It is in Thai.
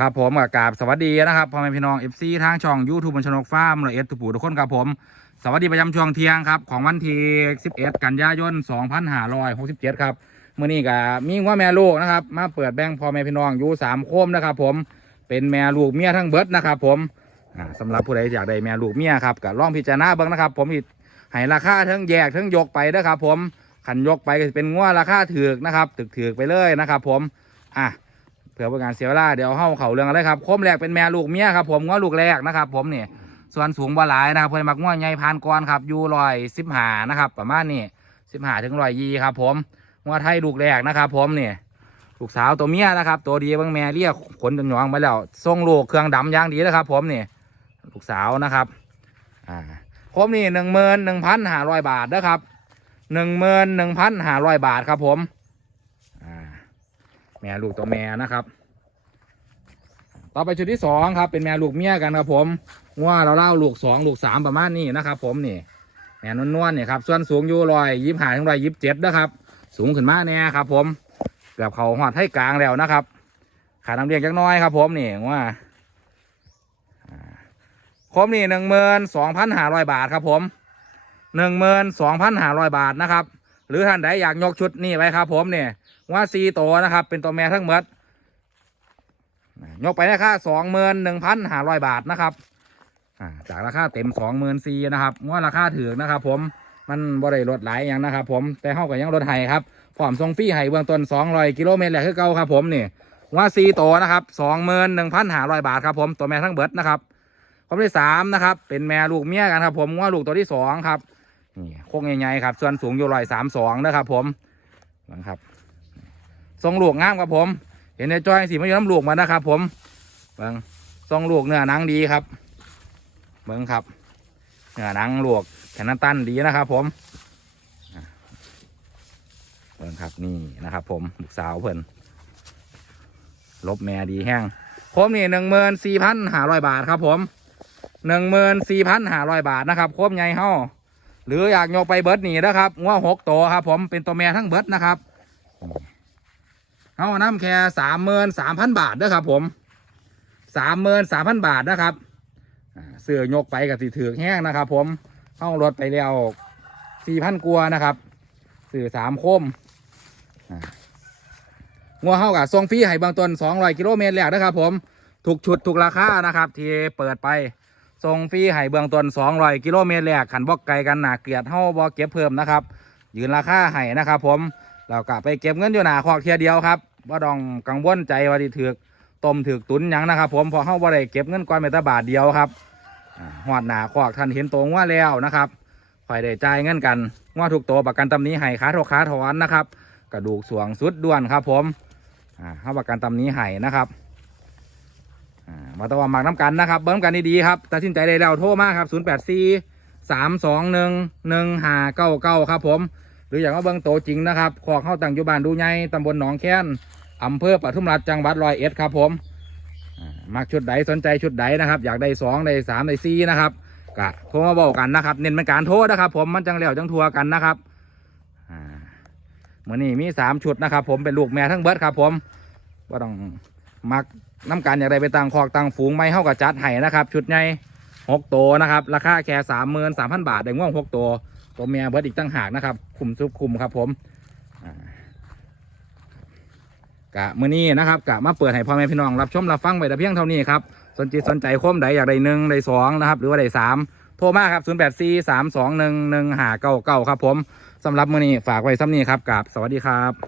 ครับผมกับกาบสวัสดีนะครับพ่อแม่พี่น้องเอฟซีทางช่องยูทูบบัญชนกฟ้าร์มละเอ็ดทุกผู้ทุกคนครับผม สวัสดีประจำช่วงเที่ยงครับ ของวันที่11 กันยายน 2567 ครับเมื่อนี้ก็มีว่าแม่ลูกนะครับ มาเปิดแบ่งพ่อแม่พี่น้องอยู่สามโคมนะครับ ผมเป็นแม่ลูกเมียทั้งเบิดนะครับ ผมอ่าสำหรับผู้ใดอยากได้แม่ลูกเมียครับก็ลองพิจารณาเบิ่งนะครับ ผมให้ราคาทั้งแยกทั้งยกไปนะครับ ผมขันยกไปก็สิเป็นงัวราคาถือกนะครับถือกถือกไปเลยนะครับ ผมอะ เผื่อเป็นการเสียเวลาเดี๋ยวเข้าเขาเรื่องอะไรครับโคมแรกเป็นแม่ลูกเมียครับผมง้อลูกแรกนะครับ ผมนี่ส่วนสูงบ่หลายนะครับเพื่อนมักง้อใหญ่พานกรครับอยู่รอยสิบหานะครับ ประมาณนี้สิบหาถึงรอยยีครับ ผมง้อไทยลูกแรกนะครับ ผมนี่ลูกสาวตัวเมียนะครับ ตัวดีบางแม่เรียกขนจนหยองไปแล้วทรงลูกเครื่องดำย่างดีนะครับ ผมนี่ลูกสาวนะครับอ่าผมนี่หนึ่งหมื่นหนึ่งพันห้าร้อยบาทนะครับหนึ่งหมื่นหนึ่งพันห้าร้อยบาทครับผม แม่ลูกตัวแม่นะครับ ต่อไปชุดที่สองครับ เป็นแม่ลูกเมียกันครับผมว่าเราเล่าลูกสองลูกสามประมาณนี้นะครับ ผมนี่แม่นวลๆเนี่ยครับส่วนสูงอยู่รอยยี่ห้าถึงรอยยิบเจ็ดนะครับ สูงขึ้นมาแน่ครับ ผมเกือบเขาหอดให้กลางแล้วนะครับ ขาน้ำเลี้ยงจักน้อยครับ ผมนี่ว่าอ่าคมนี่หนึ่งหมื่นสองพันห้าร้อยบาทครับผมหนึ่งหมื่นสองพันห้าร้อยบาทนะครับ หรือท่านใดอยากยกชุดนี่ไว้ครับ ผมเนี่ยว่าซีโตวนะครับ เป็นตัวแม่ทั้งหมดยกไปราคาสองหมื่นหนึ่งพันห้าร้อยบาทนะครับจากราคาเต็มสองหมื่นซีนะครับว่าราคาถือนะครับ ผมมันบริลดหลายอย่างนะครับ ผมแต่เท่ากับยังลดให้ครับฟอร์มทรงฟรีให้เบื้องต้นสองร้อยกิโลเมตรแหละคือเก่าครับ ผมนี่ว่าซีโตวนะครับสองหมื่นหนึ่งพันห้าร้อยบาทครับผมตัวแม่ทั้งเบิดนะครับความที่สามนะครับ เป็นแม่ลูกเมียกันครับ ผมว่าลูกตัวที่สองครับ นี่โค้งใหญ่ๆครับ ส่วนสูงอยู่ร้อยสามสองนะครับ ผมนะครับทรงลูกงามครับผม เห็นในจอยสีมันอยู่น้ำลูกมานะครับผมเบิ้งทรงลูกเนื้อหนังดีครับเบิ้งครับเนื้อหนังลูกแขนตันดีนะครับ ผมเบิ้งครับนี่นะครับ ผมลูกสาวเพิ่นลบแม่ดีแห้งผมนี่หนึ่งหมื่นสี่พันห้าร้อยบาทครับ ผมหนึ่งหมื่นสี่พันห้าร้อยบาทนะครับโคมใหญ่เฮา หรืออยากโยกไปเบิร์ดนี่นะครับง้อหกตัวครับ ผมเป็นตัวแม่ทั้งเบิร์ดนะครับเอาน้ำแค่สามหมื่นสามพันบาทนะครับผมสามหมื่นสามพันบาทนะครับเสื้อยกไปกับสีถือแห้งนะครับ ผมเข้ารถไปแล้วสี่พันกัวานะครับสื่อสามคมงัวเข้ากับทรงฟรีให้เบางต้นสองร้อยกิโลเมตรแล้วนะครับ ผมถูกชุดถูกราคานะครับ ที่เปิดไป ทรงฟรีให้เบื้องต้นสองร้อยกิโลเมตรแรกขันบอกไกลกันหนาเกลียดเท่าบอเก็บเพิ่มนะครับ ยืนราคาให้นะครับ ผมเรากะไปเก็บเงินอยู่หนาคอกเทียเดียวครับว่าต้องกังวลใจว่าที่ถือต้มถือตุนยังนะครับ ผมพอเข้าบ่ได้เก็บเงินก้อนเมตาบาทเดียวครับหอดหนาคอกท่านเห็นตัวว่าแล้วนะครับคอยได้จ่ายเงินกันว่าถูกตัวประกันตำนี้ให้ขาทกขาถอนนะครับ กระดูกสวงสุดด่วนครับ ผมอ่าเข้าประกันตำนี้ให้นะครับ มาตะวันหมักน้ำกันนะครับ เบิ้มกันดีๆครับตัดสินใจได้แล้วโทรมาครับ 0 8 4 3 2 1 1 5 9 9 ครับผม หรืออย่างว่าเบิ้งโตจริงนะครับขอกเข้าตั้งยูบานดูไงตำบลหนองแค้นอำเภอปทุมราชจังหวัดร้อยเอ็ดครับผมมักชุดใดสนใจชุดใดนะครับ อยากได้สองได้สามได้สี่นะครับกะโทรมาบอกกันนะครับ เน้นเป็นการโทรนะครับ ผมมันจังเหลวจังทัวกันนะครับอ่าเมื่อนี้มีสามชุดนะครับ ผมเป็นลูกแม่ทั้งเบิดครับ ผมว่าต้อง มักน้ำกันอย่ากได้ไปตั้งคอกตั้งฝูงไม่เข้ากับจัดไห้นะครับ ชุดใหญ่หกตัวนะครับราคาแค่สามหมื่นสามพันบาทได้ง่วงหกตัวตัวเมียเบิร์ดอีกตั้งหากนะครับคุมซุปคุมครับผมอ่ากะมือนี้นะครับกะมาเปิดให้พ่อแม่พี่น้องรับชมรับฟังไปแต่เพียงเท่านี้ครับสนจิตสนใจคมใดอยากได้หนึ่งได้สองนะครับหรือว่าได้สามโทรมาครับ0 8 4 3 2 1 1 5 9 9ครับผมสำหรับมือนี้ฝากไว้ซ้ำนี้ครับกับสวัสดีครับ